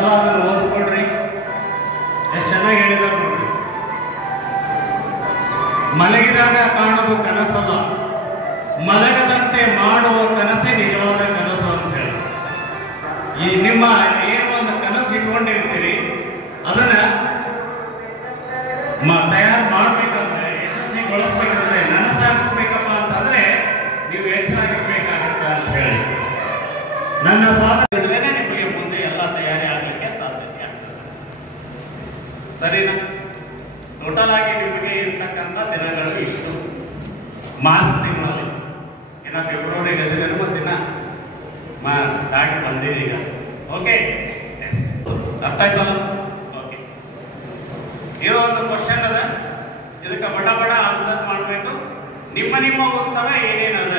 ಒಂದ್ಸಲ ಅದನ್ನು ಓದ್ಕೊಡ್ರಿ. ಎಷ್ಟು ಚೆನ್ನಾಗಿ ಹೇಳಿದಾರೆ ನೋಡ್ರಿ. ಮಲಗಿದಾಗ ಕಾಣುವುದು ಕನಸಲ್ಲ, ಮಲಗದಂತೆ ಮಾಡುವ ಕನಸೇ ನಿಜವಾದ ಕನಸು ಅಂತ ಹೇಳಿ. ಈ ನಿಮ್ಮ ಏನು ಒಂದು ಕನಸು ಇಟ್ಕೊಂಡಿರ್ತೀರಿ ಅದನ್ನ ತಯಾರು ಮಾಡ್ಬೇಕಂದ್ರೆ, ಯಶಸ್ವಿಗೊಳಿಸ್ಬೇಕಂದ್ರೆ, ನನಸಾಗಿಸ್ಬೇಕಪ್ಪ ಅಂತಂದ್ರೆ ನೀವು ಎಚ್ಚರಾಗಿರ್ಬೇಕಾಗತ್ತ ಅಂತ ಹೇಳಿ ನನ್ನ ಸಾಧನೆ ನಿಮಗೆ ಮುಂದೆ ಎಲ್ಲ ತಯಾರಿ ಆಗಲಿಕ್ಕೆ ಸಾಧ್ಯತೆ ಆಗ್ತದೆ. ಸರಿನಾ? ಟೋಟಲ್ ಆಗಿ ನಿಮಗೆ ಇರ್ತಕ್ಕಂಥ ದಿನಗಳು ಇಷ್ಟು. ಮಾರ್ಚ್ ತಿಂಗಳಲ್ಲಿ ಇನ್ನು ಫೆಬ್ರವರಿ ಗದಿನ ದಿನ ದಾಟಿ ಬಂದಿದೆ ಈಗ. ಓಕೆ, ಅರ್ಥ ಆಯ್ತಲ್ಲ? ಓಕೆ, ಇರೋ ಒಂದು ಕ್ವಶನ್ ಅದ, ಇದಕ್ಕೆ ಬಡ ಬಡ ಆನ್ಸರ್ ಮಾಡಬೇಕು. ನಿಮ್ಮ ಉತ್ತರ ಏನೇನದ